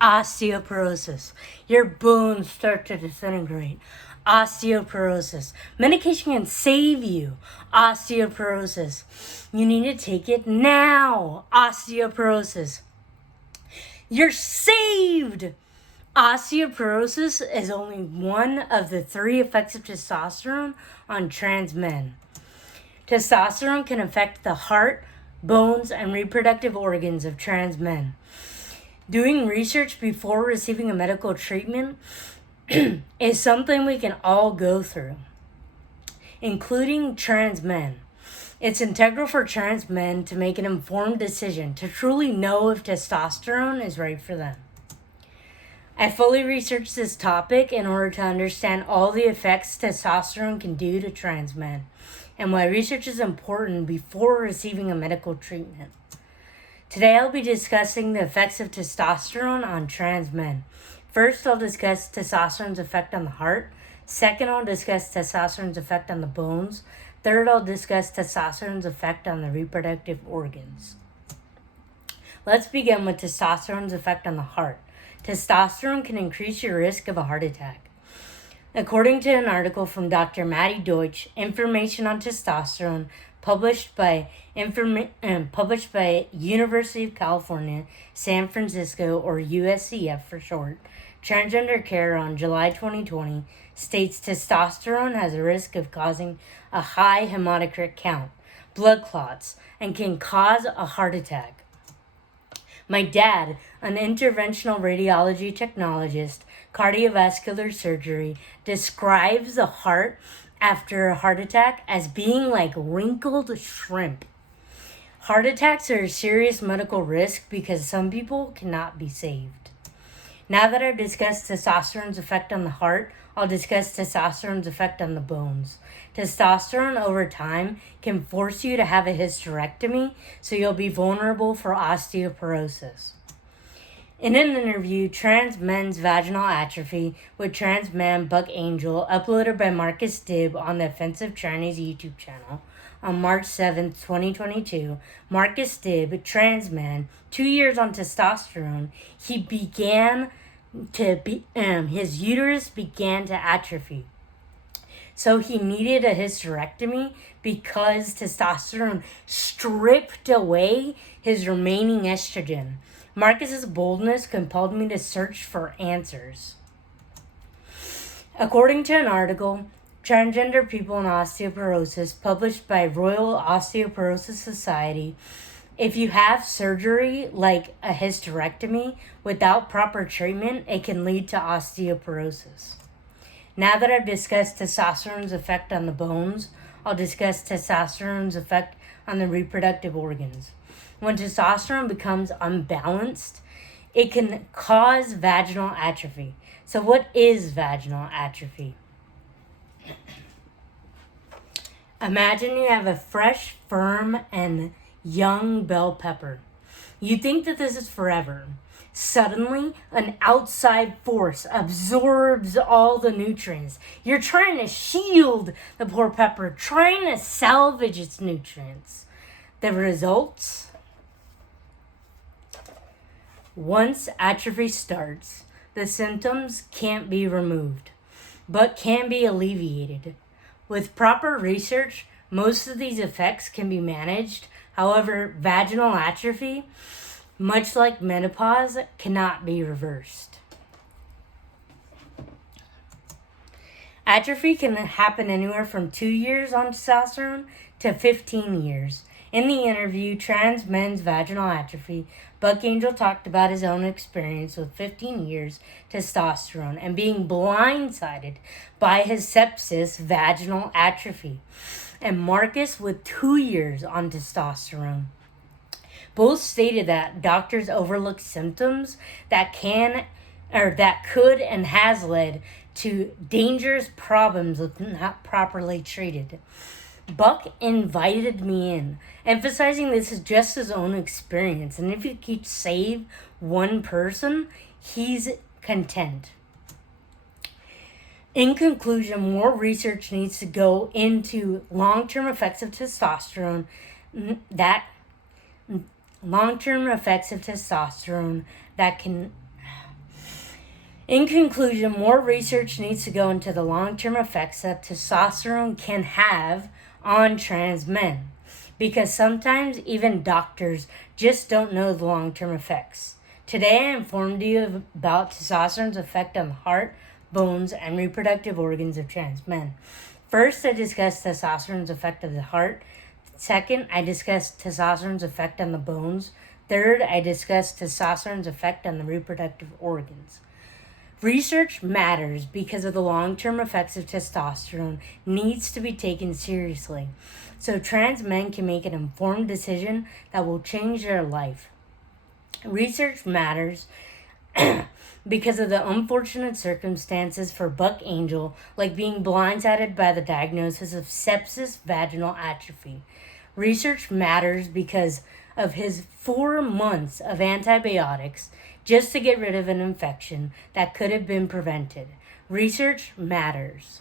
Osteoporosis. Your bones start to disintegrate. Osteoporosis. Medication can save you. Osteoporosis. You need to take it now. Osteoporosis. You're saved. Osteoporosis is only one of the 3 effects of testosterone on trans men. Testosterone can affect the heart, bones, and reproductive organs of trans men. Doing research before receiving a medical treatment is something we can all go through, including trans men. It's integral for trans men to make an informed decision to truly know if testosterone is right for them. I fully researched this topic in order to understand all the effects testosterone can do to trans men and why research is important before receiving a medical treatment. Today I'll be discussing the effects of testosterone on trans men. First, I'll discuss testosterone's effect on the heart. Second, I'll discuss testosterone's effect on the bones. Third, I'll discuss testosterone's effect on the reproductive organs. Let's begin with testosterone's effect on the heart. Testosterone can increase your risk of a heart attack. According to an article from Dr. Maddie Deutsch, Information on Testosterone, published by University of California, San Francisco, or USCF for short, Transgender Care on July 2020, states testosterone has a risk of causing a high hematocrit count, blood clots, and can cause a heart attack. My dad, an interventional radiology technologist, cardiovascular surgery, describes the heart after a heart attack as being like wrinkled shrimp. Heart attacks are a serious medical risk because some people cannot be saved. Now that I've discussed testosterone's effect on the heart, I'll discuss testosterone's effect on the bones. Testosterone over time can force you to have a hysterectomy, so you'll be vulnerable for osteoporosis. In an interview, Trans Men's Vaginal Atrophy with trans man Buck Angel, uploaded by Marcus Dibb on the Offensive Chinese YouTube channel on March 7, 2022, Marcus Dibb, trans man, 2 years on testosterone, his uterus began to atrophy. So he needed a hysterectomy because testosterone stripped away his remaining estrogen. Marcus's boldness compelled me to search for answers. According to an article, Transgender People and Osteoporosis, published by Royal Osteoporosis Society, if you have surgery like a hysterectomy without proper treatment, it can lead to osteoporosis. Now that I've discussed testosterone's effect on the bones, I'll discuss testosterone's effect on the reproductive organs. When testosterone becomes unbalanced, it can cause vaginal atrophy. So what is vaginal atrophy? Imagine you have a fresh, firm, and young bell pepper. You think that this is forever. Suddenly, an outside force absorbs all the nutrients. You're trying to shield the poor pepper, trying to salvage its nutrients. The results? Once atrophy starts, the symptoms can't be removed, but can be alleviated. With proper research, most of these effects can be managed. However, vaginal atrophy, much like menopause, cannot be reversed. Atrophy can happen anywhere from 2 years on testosterone to 15 years. In the interview, Trans Men's Vaginal Atrophy, Buck Angel talked about his own experience with 15 years testosterone and being blindsided by his sepsis vaginal atrophy, and Marcus with 2 years on testosterone. Both stated that doctors overlook symptoms that could and has led to dangerous problems if not properly treated. Buck invited me in, emphasizing this is just his own experience, and if he could save one person, he's content. In conclusion, more research needs to go into long-term effects of testosterone that can In conclusion, more research needs to go into the long-term effects that testosterone can have on trans men, because sometimes even doctors just don't know the long-term effects. Today I informed you about testosterone's effect on the heart, bones, and reproductive organs of trans men. First, I discussed testosterone's effect on the heart. Second, I discussed testosterone's effect on the bones. Third, I discussed testosterone's effect on the reproductive organs. Research matters because of the long-term effects of testosterone needs to be taken seriously, so trans men can make an informed decision that will change their life. Research matters because of the unfortunate circumstances for Buck Angel, like being blindsided by the diagnosis of sepsis vaginal atrophy. Research matters because of his 4 months of antibiotics just to get rid of an infection that could have been prevented. Research matters.